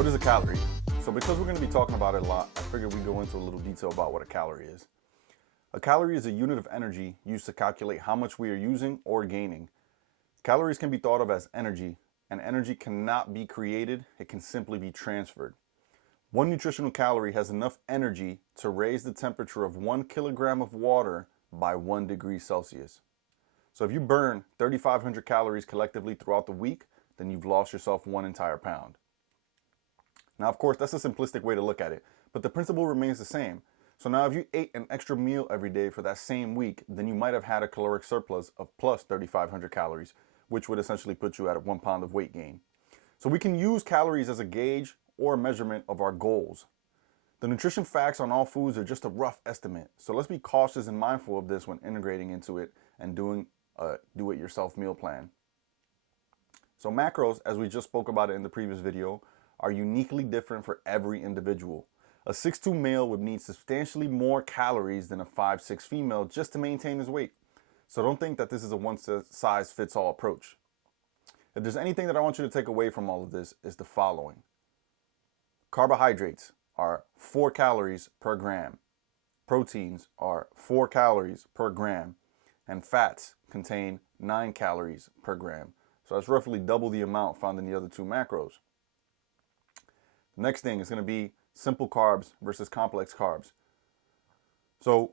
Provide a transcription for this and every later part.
What is a calorie? So because we're going to be talking about it a lot, I figured we'd go into a little detail about what a calorie is. A calorie is a unit of energy used to calculate how much we are using or gaining. Calories can be thought of as energy, and energy cannot be created, it can simply be transferred. One nutritional calorie has enough energy to raise the temperature of 1 kilogram of water by 1 degree Celsius. So if you burn 3,500 calories collectively throughout the week, then you've lost yourself 1 entire pound. Now, of course, that's a simplistic way to look at it, but the principle remains the same. So now if you ate an extra meal every day for that same week, then you might have had a caloric surplus of plus 3,500 calories, which would essentially put you at 1 pound of weight gain. So we can use calories as a gauge or a measurement of our goals. The nutrition facts on all foods are just a rough estimate, so let's be cautious and mindful of this when integrating into it and doing a do-it-yourself meal plan. So macros, as we just spoke about it in the previous video, are uniquely different for every individual. A 6'2" male would need substantially more calories than a 5'6" female just to maintain his weight. So don't think that this is a one-size-fits-all approach. If there's anything that I want you to take away from all of this, is the following. Carbohydrates are 4 calories per gram. Proteins are 4 calories per gram. And fats contain 9 calories per gram. So that's roughly double the amount found in the other 2 macros. The next thing is going to be simple carbs versus complex carbs. So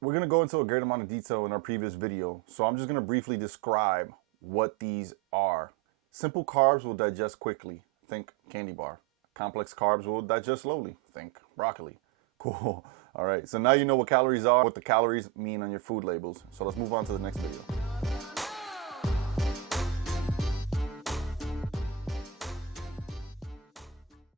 we're going to go into a great amount of detail in our previous video. So I'm just going to briefly describe what these are. Simple carbs will digest quickly. Think candy bar. Complex carbs will digest slowly. Think broccoli. Cool. All right. So now you know what calories are, what the calories mean on your food labels. So let's move on to the next video.